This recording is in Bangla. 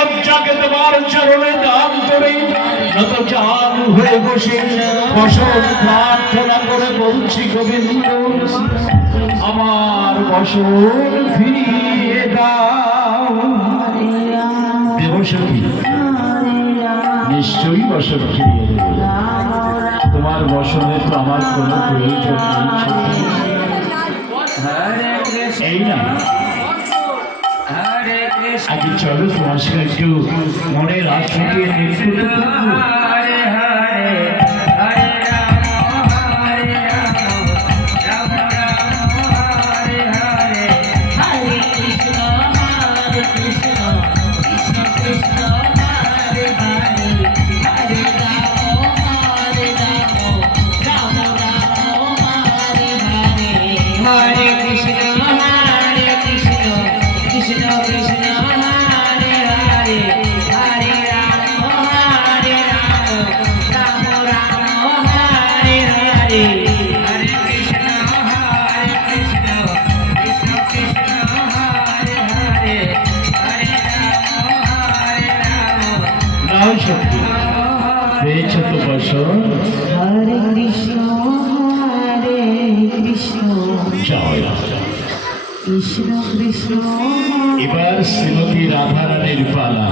লজ্জাকে তোমার চরণে দান করে। নত চান হয়ে বসে বসন প্রার্থনা করে বলছি গোবিন্দ আমার বসন ফিরিয়ে দাও। দেবসখী নিশ্চয়ই বসন ফিরিয়ে দেবে। তোমার বসনে তো আমার কোনো প্রয়োজন নেই কৃষ্ণ এই না। আগে চলো তোমার সঙ্গে একটু মনের আশ নৃত্য তো বসন। হরে কৃষ্ণ হরে কৃষ্ণ। জয়। কৃষ্ণ কৃষ্ণ এবার শ্রীমতী রাধারানীর পালা